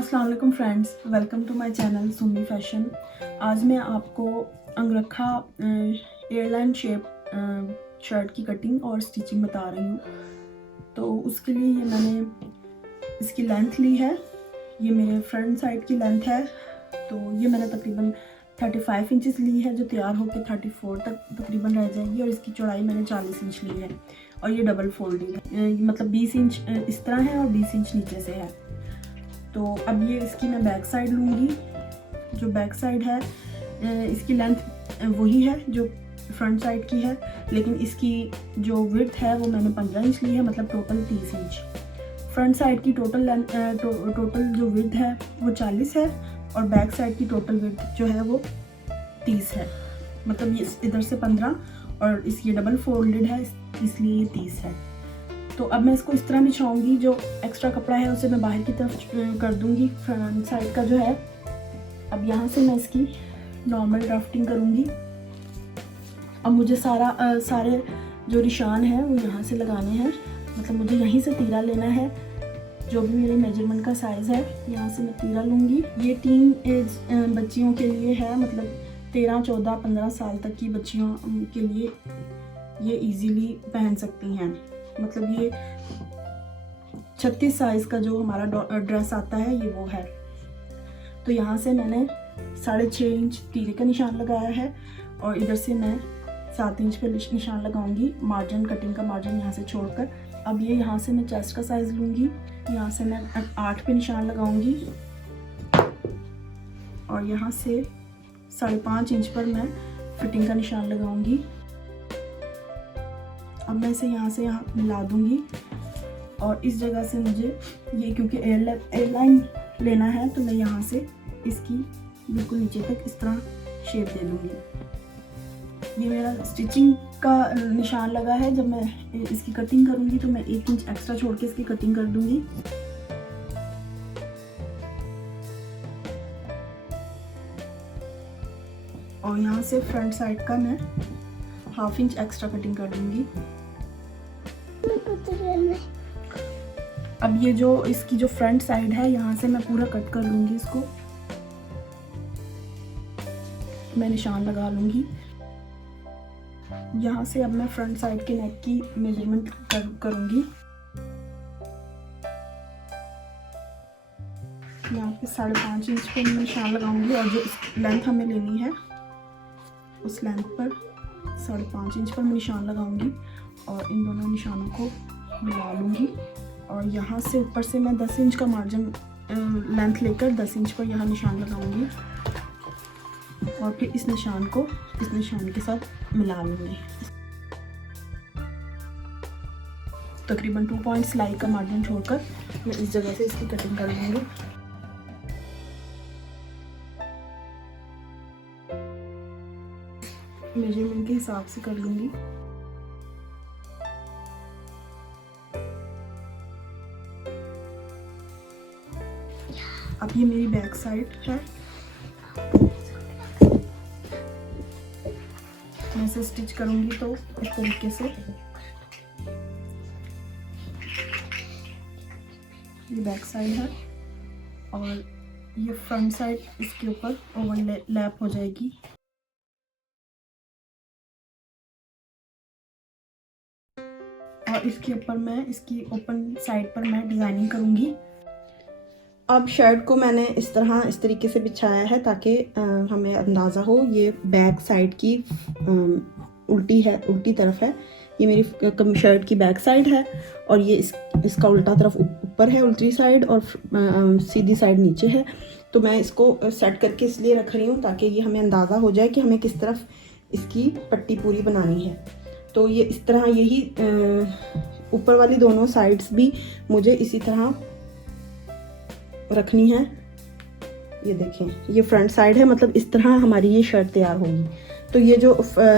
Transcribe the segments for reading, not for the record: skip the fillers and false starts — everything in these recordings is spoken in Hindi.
अस्सलाम वालेकुम friends, welcome to my channel Sumi fashion. आज मैं आपको अंगरखा एयरलाइन शेप शर्ट की कटिंग और स्टिचिंग बता रही हूँ। तो उसके लिए ये मैंने इसकी लेंथ ली है, ये मेरे फ्रंट साइड की लेंथ है। तो ये मैंने तकरीबन 35 इंचेस ली है, जो तैयार होकर 34 तक तकरीबन रह जाएगी। और इसकी चौड़ाई मैंने 40 इंच ली है और ये डबल फोल्डिंग है, मतलब 20 इंच इस तरह है और 20 इंच नीचे से है। तो अब ये इसकी मैं बैक साइड लूँगी। जो बैक साइड है इसकी लेंथ वही है जो फ्रंट साइड की है, लेकिन इसकी जो विड्थ है वो मैंने 15 इंच ली है, मतलब टोटल 30 इंच। फ्रंट साइड की टोटल टोटल जो विड्थ है वो 40 है और बैक साइड की टोटल विड्थ जो है वो 30 है, मतलब ये इधर से 15 और ये डबल फोल्डेड है इसलिए ये 30 है। तो अब मैं इसको इस तरह बिछाऊंगी, जो एक्स्ट्रा कपड़ा है उसे मैं बाहर की तरफ कर दूंगी, फ्रंट साइड का जो है। अब यहाँ से मैं इसकी नॉर्मल ड्राफ्टिंग करूंगी। अब मुझे सारे जो निशान हैं वो यहाँ से लगाने हैं, मतलब मुझे यहीं से तीरा लेना है। जो भी मेरे मेजरमेंट का साइज़ है यहाँ से मैं तीरा लूँगी। ये टीन एज बच्चियों के लिए है, मतलब 13, 14, 15 साल तक की बच्चियों के लिए ये इजीली पहन सकती हैं। मतलब ये 36 साइज़ का जो हमारा ड्रेस आता है ये वो है। तो यहाँ से मैंने 6.5 इंच तीरे का निशान लगाया है और इधर से मैं 7 इंच पे निशान लगाऊंगी, मार्जिन कटिंग का मार्जिन यहाँ से छोड़कर। अब ये यहाँ से मैं चेस्ट का साइज़ लूँगी, यहाँ से मैं 8 पे निशान लगाऊंगी और यहाँ से 5.5 इंच पर मैं फिटिंग का निशान लगाऊंगी। अब मैं इसे यहाँ से यहाँ मिला दूंगी और इस जगह से मुझे ये क्योंकि एयरलाइन लेना है तो मैं यहाँ से इसकी बिल्कुल नीचे तक इस तरह शेप दे दूँगी। ये मेरा स्टिचिंग का निशान लगा है। जब मैं इसकी कटिंग करूँगी तो मैं 1 इंच एक्स्ट्रा छोड़ के इसकी कटिंग कर दूँगी। और यहाँ से फ्रंट साइड का मैं 1/2 इंच एक्स्ट्रा कटिंग कर दूँगी। अब ये जो इसकी जो फ्रंट साइड है यहाँ से मैं पूरा कट कर लूँगी, इसको मैं निशान लगा लूँगी। यहाँ से अब मैं फ्रंट साइड के नेक की मेजरमेंट करूँगी। यहाँ पे 5.5 इंच पे मैं निशान लगाऊंगी और जो लेंथ हमें लेनी है उस लेंथ पर 5.5 इंच पर मैं निशान लगाऊंगी और इन दोनों निशानों को मिला लूँगी। और यहाँ से ऊपर से मैं 10 इंच का मार्जिन लेंथ लेकर 10 इंच पर यहाँ निशान लगाऊंगी और फिर इस निशान को इस निशान के साथ मिला लूँगी। तकरीबन 2 पॉइंट सिलाई का मार्जिन छोड़कर मैं इस जगह से इसकी कटिंग कर लूँगी। मेजरमेंट के हिसाब से कर लूँगी। अब ये मेरी बैक साइड है, मैं इसे स्टिच करूँगी तो इस तरीके से ये बैक साइड है और ये फ्रंट साइड इसके ऊपर ओवरलैप हो जाएगी। और इसके ऊपर मैं इसकी ओपन साइड पर मैं डिज़ाइनिंग करूँगी। अब शर्ट को मैंने इस तरीके से बिछाया है ताकि हमें अंदाज़ा हो ये बैक साइड की उल्टी तरफ है। ये मेरी शर्ट की बैक साइड है और ये इसका उल्टा तरफ ऊपर है, उल्टी साइड, और सीधी साइड नीचे है। तो मैं इसको सेट करके इसलिए रख रही हूँ ताकि ये हमें अंदाज़ा हो जाए कि हमें किस तरफ इसकी पट्टी पूरी बनानी है। तो ये इस तरह यही ऊपर वाली दोनों साइड्स भी मुझे इसी तरह रखनी है। ये देखें, ये फ्रंट साइड है, मतलब इस तरह हमारी ये शर्ट तैयार होगी। तो ये जो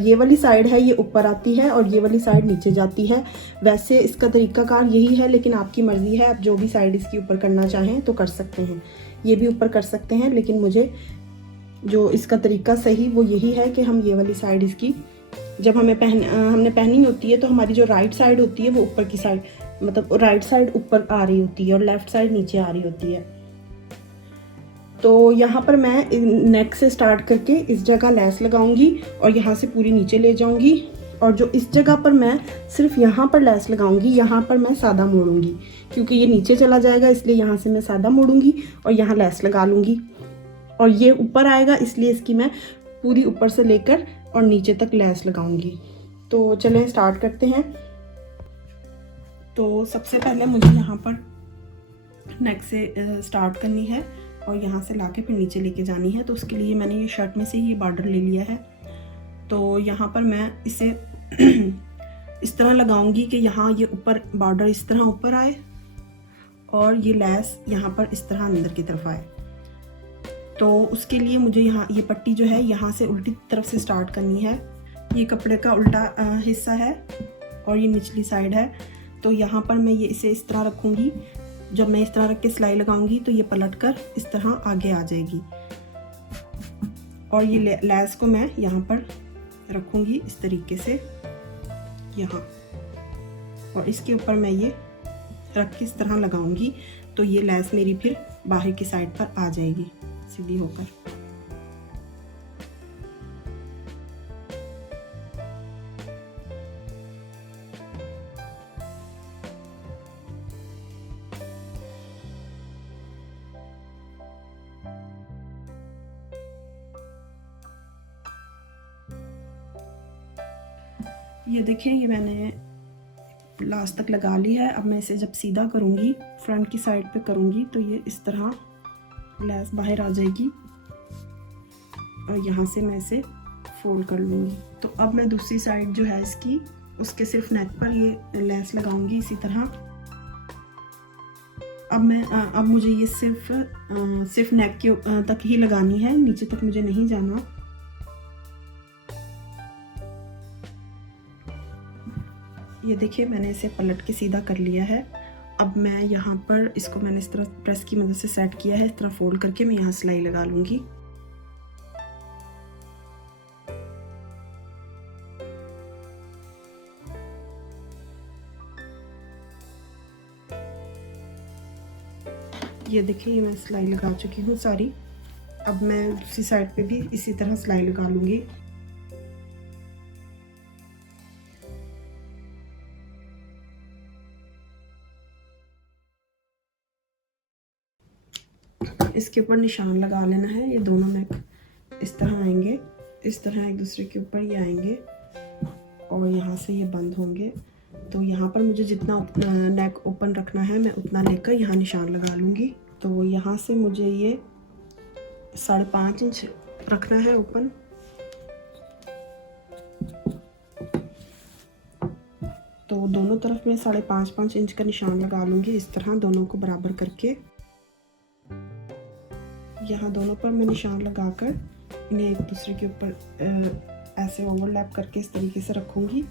ये वाली साइड है ये ऊपर आती है और ये वाली साइड नीचे जाती है। वैसे इसका तरीकाकार यही है, लेकिन आपकी मर्ज़ी है, आप जो भी साइड इसकी ऊपर करना चाहें तो कर सकते हैं। ये भी ऊपर कर सकते हैं, लेकिन मुझे जो इसका तरीका सही वो यही है कि हम ये वाली साइड इसकी जब हमने पहनी होती है तो हमारी जो राइट साइड होती है वो ऊपर की साइड, मतलब राइट साइड ऊपर आ रही होती है और लेफ़्ट साइड नीचे आ रही होती है। तो यहाँ पर मैं नेक से स्टार्ट करके इस जगह लेस लगाऊंगी और यहाँ से पूरी नीचे ले जाऊंगी, और जो इस जगह पर मैं सिर्फ यहाँ पर लेस लगाऊंगी, यहाँ पर मैं सादा मोड़ूंगी क्योंकि ये नीचे चला जाएगा, इसलिए यहाँ से मैं सादा मोड़ूंगी और यहाँ लेस लगा लूँगी। और ये ऊपर आएगा इसलिए इसकी मैं पूरी ऊपर से लेकर और नीचे तक लेस लगाऊंगी। तो चलें स्टार्ट करते हैं। तो सबसे पहले मुझे यहाँ पर नेक से स्टार्ट करनी है और यहाँ से लाके फिर नीचे लेके जानी है। तो उसके लिए मैंने ये शर्ट में से ये बॉर्डर ले लिया है। तो यहाँ पर मैं इसे इस तरह लगाऊंगी कि यहाँ ये ऊपर बॉर्डर इस तरह ऊपर आए और ये लेस यहाँ पर इस तरह अंदर की तरफ आए। तो उसके लिए मुझे यहाँ ये पट्टी जो है यहाँ से उल्टी तरफ से स्टार्ट करनी है। ये कपड़े का उल्टा हिस्सा है और ये निचली साइड है। तो यहाँ पर मैं ये इसे इस तरह रखूँगी। जब मैं इस तरह रख के सिलाई लगाऊंगी तो ये पलट कर इस तरह आगे आ जाएगी और ये लेस को मैं यहाँ पर रखूँगी इस तरीके से यहाँ, और इसके ऊपर मैं ये रख के इस तरह लगाऊंगी। तो ये लेस मेरी फिर बाहर की साइड पर आ जाएगी सीधी होकर। ये देखें, ये मैंने लास्ट तक लगा ली है। अब मैं इसे जब सीधा करूँगी, फ्रंट की साइड पे करूँगी, तो ये इस तरह लेस बाहर आ जाएगी और यहाँ से मैं इसे फोल्ड कर लूँगी। तो अब मैं दूसरी साइड जो है इसकी, उसके सिर्फ नेक पर ये लेस लगाऊंगी इसी तरह। अब मुझे ये सिर्फ नेक के तक ही लगानी है, नीचे तक मुझे नहीं जाना। ये देखिए, मैंने इसे पलट के सीधा कर लिया है। अब मैं यहाँ पर इसको मैंने इस तरह प्रेस की मदद से सेट किया है। इस तरह फोल्ड करके मैं यहाँ सिलाई लगा लूँगी। ये देखिए, ये मैं सिलाई लगा चुकी हूँ सारी। अब मैं दूसरी साइड पे भी इसी तरह सिलाई लगा लूँगी। इसके ऊपर निशान लगा लेना है। ये दोनों नेक इस तरह आएंगे, इस तरह एक दूसरे के ऊपर ये आएंगे और यहाँ से ये बंद होंगे। तो यहाँ पर मुझे जितना नेक ओपन रखना है मैं उतना लेकर यहाँ निशान लगा लूँगी। तो यहाँ से मुझे ये 5.5 इंच रखना है ओपन। तो दोनों तरफ मैं 5.5 इंच का निशान लगा लूँगी इस तरह, दोनों को बराबर करके। यहाँ दोनों पर मैं निशान लगाकर इन्हें एक दूसरे के ऊपर ऐसे ओवरलैप करके इस तरीके से रखूँगी।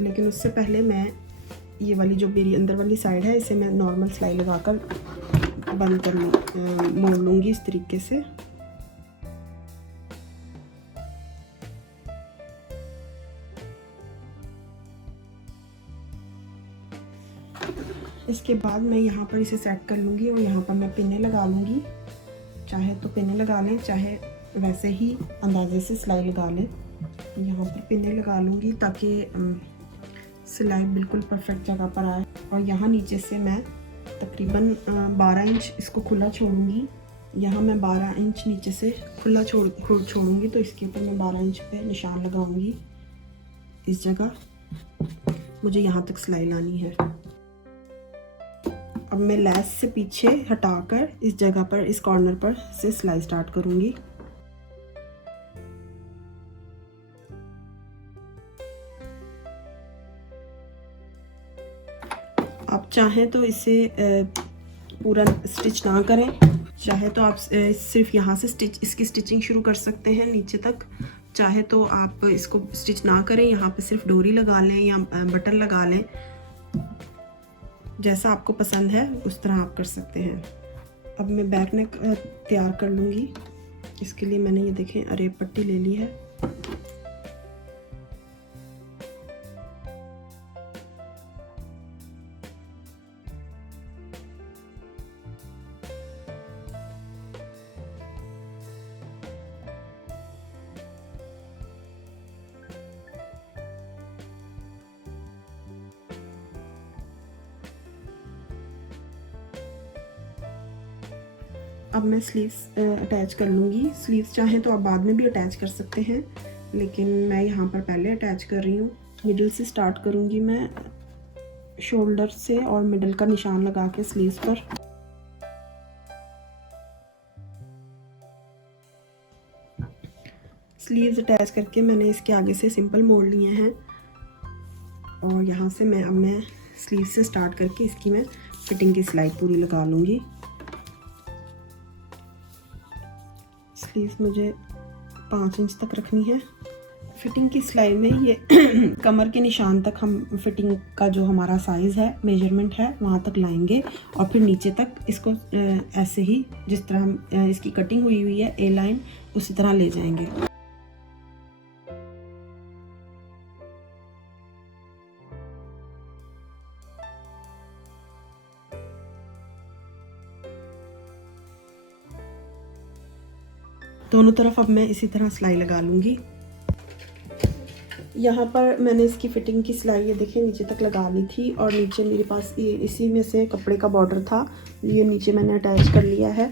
लेकिन उससे पहले मैं ये वाली जो मेरी अंदर वाली साइड है, इसे मैं नॉर्मल सिलाई लगाकर बंद कर मोड़ लूँगी इस तरीके से। इसके बाद मैं यहाँ पर इसे सेट कर लूँगी और यहाँ पर मैं पिने लगा लूँगी। चाहे तो पिने लगा लें, चाहे वैसे ही अंदाजे से सिलाई लगा लें। यहाँ पर पिने लगा लूँगी ताकि सिलाई बिल्कुल परफेक्ट जगह पर आए। और यहाँ नीचे से मैं तकरीबन 12 इंच इसको खुला छोड़ूंगी। यहाँ मैं 12 इंच नीचे से खुला छोड़ूंगी। तो इसके ऊपर मैं 12 इंच पे निशान लगाऊंगी। इस जगह मुझे यहाँ तक सिलाई लानी है। अब मैं लेस से पीछे हटाकर इस जगह पर, इस कॉर्नर पर से सिलाई स्टार्ट करूंगी। आप चाहें तो इसे पूरा स्टिच ना करें, चाहे तो आप सिर्फ यहाँ से इसकी स्टिचिंग शुरू कर सकते हैं नीचे तक। चाहे तो आप इसको स्टिच ना करें, यहाँ पे सिर्फ डोरी लगा लें या बटन लगा लें। जैसा आपको पसंद है उस तरह आप कर सकते हैं। अब मैं बैक नेक तैयार कर लूँगी। इसके लिए मैंने ये देखें अरेब पट्टी ले ली है। अब मैं स्लीव्स अटैच कर लूँगी। स्लीव्स चाहें तो आप बाद में भी अटैच कर सकते हैं, लेकिन मैं यहाँ पर पहले अटैच कर रही हूँ। मिडिल से स्टार्ट करूँगी मैं, शोल्डर से, और मिडिल का निशान लगा के स्लीव्स पर। स्लीव्स अटैच करके मैंने इसके आगे से सिंपल मोड़ लिए हैं, और यहाँ से अब मैं स्लीव से स्टार्ट करके इसकी मैं फिटिंग की सिलाई पूरी लगा लूँगी। स्लीव मुझे 5 इंच तक रखनी है। फिटिंग की सिलाई में ये कमर के निशान तक हम फिटिंग का जो हमारा साइज़ है, मेजरमेंट है, वहाँ तक लाएंगे, और फिर नीचे तक इसको ऐसे ही जिस तरह हम इसकी कटिंग हुई है ए लाइन, उसी तरह ले जाएंगे। दोनों तरफ अब मैं इसी तरह सिलाई लगा लूँगी। यहाँ पर मैंने इसकी फ़िटिंग की सिलाई ये देखिए नीचे तक लगा ली थी, और नीचे मेरे पास ये इसी में से कपड़े का बॉर्डर था, ये नीचे मैंने अटैच कर लिया है।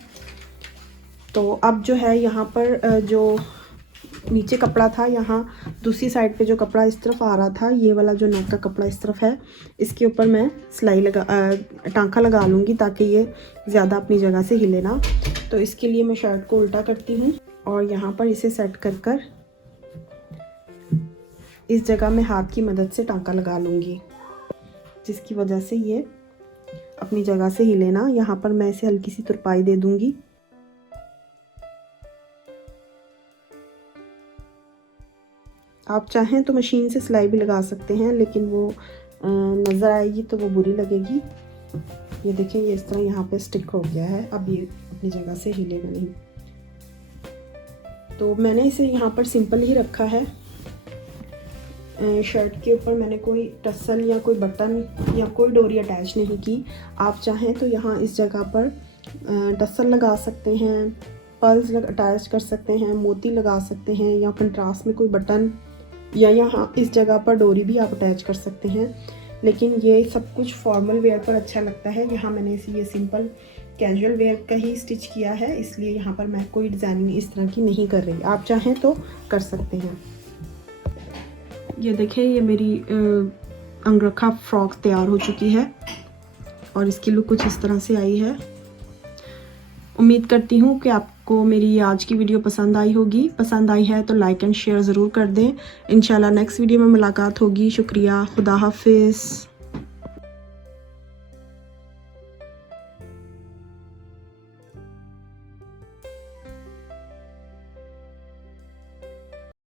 तो अब जो है यहाँ पर जो नीचे कपड़ा था, यहाँ दूसरी साइड पे जो कपड़ा इस तरफ आ रहा था, ये वाला जो नेक का कपड़ा इस तरफ है, इसके ऊपर मैं सिलाई टांका लगा लूँगी ताकि ये ज़्यादा अपनी जगह से हिले ना। तो इसके लिए मैं शर्ट को उल्टा करती हूँ, और यहाँ पर इसे सेट कर इस जगह में हाथ की मदद से टांका लगा लूँगी, जिसकी वजह से ये अपनी जगह से हिले ना। यहाँ पर मैं इसे हल्की सी तुरपाई दे दूँगी। आप चाहें तो मशीन से सिलाई भी लगा सकते हैं, लेकिन वो नज़र आएगी तो वो बुरी लगेगी। ये देखें, ये इस तरह यहाँ पे स्टिक हो गया है, अब ये अपनी जगह से हिलेगा नहीं। तो मैंने इसे यहाँ पर सिंपल ही रखा है। शर्ट के ऊपर मैंने कोई टसल या कोई बटन या कोई डोरी अटैच नहीं की। आप चाहें तो यहाँ इस जगह पर टसल लगा सकते हैं, पर्ल्स अटैच कर सकते हैं, मोती लगा सकते हैं, या कंट्रास्ट में कोई बटन, या यहाँ इस जगह पर डोरी भी आप अटैच कर सकते हैं। लेकिन ये सब कुछ फॉर्मल वेयर पर अच्छा लगता है। यहाँ मैंने इसे ये सिंपल कैजुअल वेयर का ही स्टिच किया है, इसलिए यहाँ पर मैं कोई डिज़ाइनिंग इस तरह की नहीं कर रही। आप चाहें तो कर सकते हैं। ये देखिए, ये मेरी अंगरखा फ्रॉक तैयार हो चुकी है, और इसकी लुक कुछ इस तरह से आई है। उम्मीद करती हूँ कि आपको मेरी आज की वीडियो पसंद आई होगी। पसंद आई है तो लाइक एंड शेयर ज़रूर कर दें। इंशाल्लाह नेक्स्ट वीडियो में मुलाकात होगी। शुक्रिया, खुदा हाफिज़।